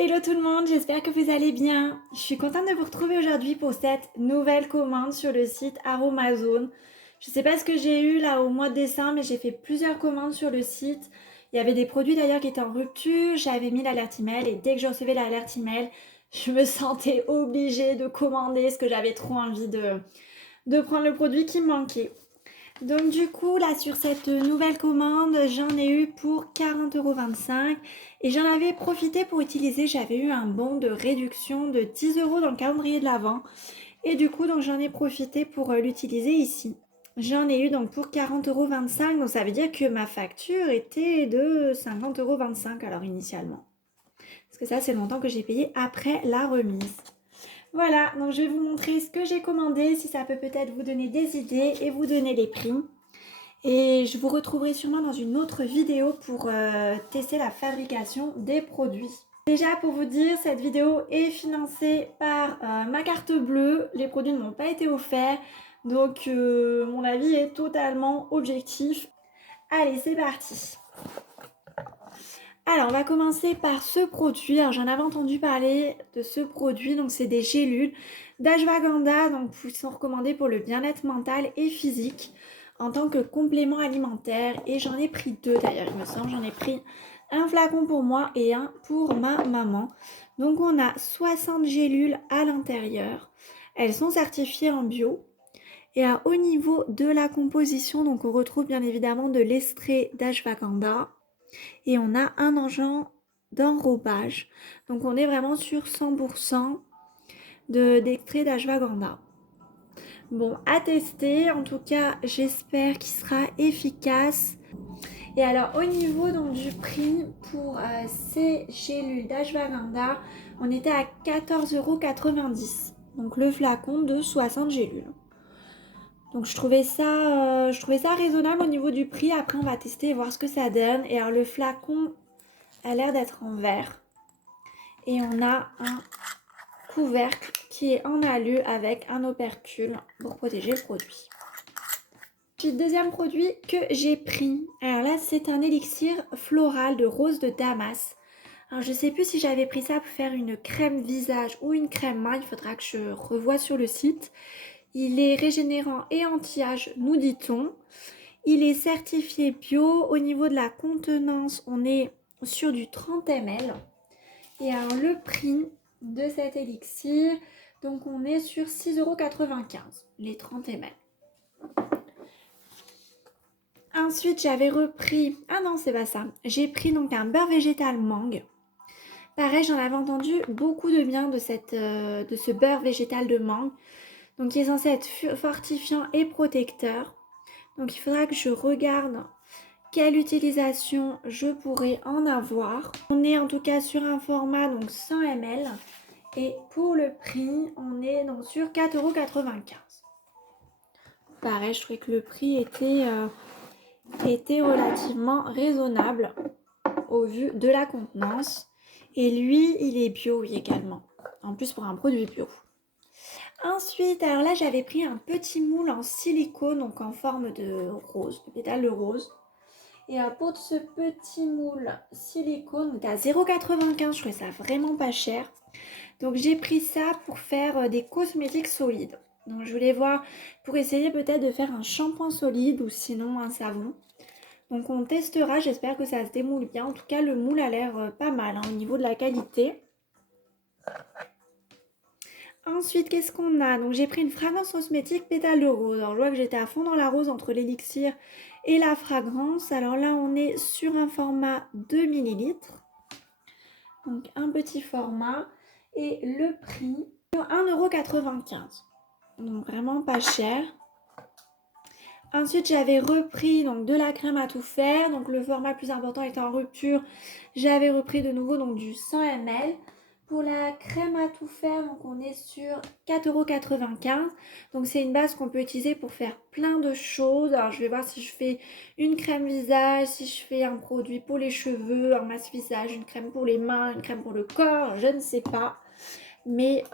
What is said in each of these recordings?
Hello tout le monde, j'espère que vous allez bien. Je suis contente de vous retrouver aujourd'hui pour cette nouvelle commande sur le site Aromazone. Je ne sais pas ce que j'ai eu là au mois de décembre, mais j'ai fait plusieurs commandes sur le site. Il y avait des produits d'ailleurs qui étaient en rupture, j'avais mis l'alerte email et dès que je recevais l'alerte email, je me sentais obligée de commander parce que j'avais trop envie de prendre le produit qui me manquait. Donc du coup, là, sur cette nouvelle commande, j'en ai eu pour 40,25 € et j'en avais profité pour utiliser, j'avais eu un bon de réduction de 10 € dans le calendrier de l'Avent et du coup, donc j'en ai profité pour l'utiliser ici. J'en ai eu donc pour 40,25 €, donc ça veut dire que ma facture était de 50,25 € alors initialement. Parce que ça, c'est le montant que j'ai payé après la remise. Voilà, donc je vais vous montrer ce que j'ai commandé, si ça peut peut-être vous donner des idées et vous donner les prix. Et je vous retrouverai sûrement dans une autre vidéo pour tester la fabrication des produits. Déjà pour vous dire, cette vidéo est financée par ma carte bleue. Les produits ne m'ont pas été offerts, donc mon avis est totalement objectif. Allez, c'est parti. Alors, on va commencer par ce produit. Alors, j'en avais entendu parler de ce produit. Donc, c'est des gélules d'ashwagandha, donc qui sont recommandées pour le bien-être mental et physique en tant que complément alimentaire. Et j'en ai pris deux d'ailleurs, il me semble. J'en ai pris un flacon pour moi et un pour ma maman. Donc, on a 60 gélules à l'intérieur. Elles sont certifiées en bio. Et au niveau de la composition, donc on retrouve bien évidemment de l'extrait d'ashwagandha et on a un engin d'enrobage. Donc on est vraiment sur 100% d'extrait d'ashwagandha. Bon, à tester, en tout cas j'espère qu'il sera efficace. Et alors au niveau donc, du prix pour ces gélules d'ashwagandha, on était à 14,90 €. Donc le flacon de 60 gélules. Donc je trouvais ça raisonnable au niveau du prix. Après on va tester et voir ce que ça donne. Et alors le flacon a l'air d'être en verre. Et on a un couvercle qui est en alu avec un opercule pour protéger le produit. Puis deuxième produit que j'ai pris. Alors là, c'est un élixir floral de rose de Damas. Alors je sais plus si j'avais pris ça pour faire une crème visage ou une crème main. Il faudra que je revoie sur le site. Il est régénérant et anti-âge, nous dit-on. Il est certifié bio. Au niveau de la contenance, on est sur du 30 ml. Et alors le prix de cet élixir, donc on est sur 6,95 €, les 30 ml. Ensuite j'avais repris, ah non c'est pas ça, j'ai pris donc un beurre végétal mangue. Pareil, j'en avais entendu beaucoup de bien de ce beurre végétal de mangue. Donc il est censé être fortifiant et protecteur. Donc il faudra que je regarde quelle utilisation je pourrais en avoir. On est en tout cas sur un format donc 100 ml. Et pour le prix, on est donc sur 4,95 €. Pareil, je trouvais que le prix était relativement raisonnable au vu de la contenance. Et lui, il est bio oui, également. En plus pour un produit bio. Ensuite, alors là, j'avais pris un petit moule en silicone, donc en forme de rose, de pétale de rose. Et pour ce petit moule silicone, on est à 0,95 €, je trouvais ça vraiment pas cher. Donc j'ai pris ça pour faire des cosmétiques solides. Donc je voulais voir pour essayer peut-être de faire un shampoing solide ou sinon un savon. Donc on testera, j'espère que ça se démoule bien. En tout cas le moule a l'air pas mal au niveau de la qualité. Ensuite qu'est-ce qu'on a? Donc j'ai pris une fragrance cosmétique pétale de rose. Alors je vois que j'étais à fond dans la rose entre l'élixir et la fragrance. Alors là on est sur un format 2 ml. Donc un petit format. Et le prix, 1,95 €. Donc vraiment pas cher. Ensuite, j'avais repris donc de la crème à tout faire. Donc le format plus important était en rupture. J'avais repris de nouveau donc du 100 ml. Pour la crème à tout faire, donc on est sur 4,95 €. Donc c'est une base qu'on peut utiliser pour faire plein de choses. Alors je vais voir si je fais une crème visage, si je fais un produit pour les cheveux, un masque visage, une crème pour les mains, une crème pour le corps, je ne sais pas. Mais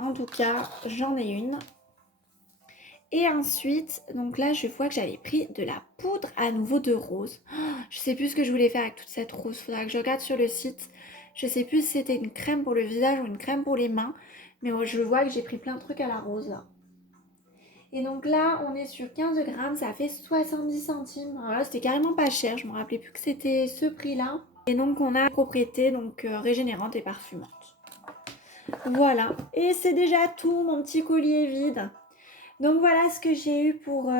en tout cas, j'en ai une. Et ensuite, donc là, je vois que j'avais pris de la poudre à nouveau de rose. Oh, je sais plus ce que je voulais faire avec toute cette rose. Faudra que je regarde sur le site. Je sais plus si c'était une crème pour le visage ou une crème pour les mains. Mais ouais, je vois que j'ai pris plein de trucs à la rose là. Et donc là, on est sur 15 grammes, ça fait 70 centimes. Alors là, c'était carrément pas cher, je me rappelais plus que c'était ce prix-là. Et donc on a propriété donc régénérante et parfumante. Voilà, et c'est déjà tout, mon petit collier est vide. Donc voilà ce que j'ai eu pour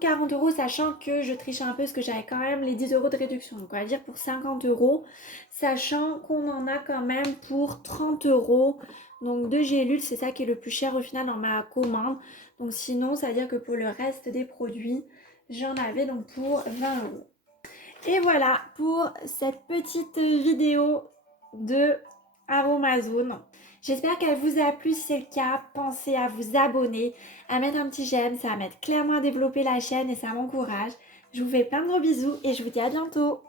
40 euros, sachant que je trichais un peu parce que j'avais quand même les 10 euros de réduction. Donc on va dire pour 50 euros, sachant qu'on en a quand même pour 30 euros. Donc deux gélules, c'est ça qui est le plus cher au final dans ma commande. Donc sinon, ça veut dire que pour le reste des produits, j'en avais donc pour 20 euros. Et voilà pour cette petite vidéo de Aromazone. J'espère qu'elle vous a plu. Si c'est le cas, pensez à vous abonner, à mettre un petit j'aime. Ça va m'aider clairement à développer la chaîne et ça m'encourage. Je vous fais plein de gros bisous et je vous dis à bientôt.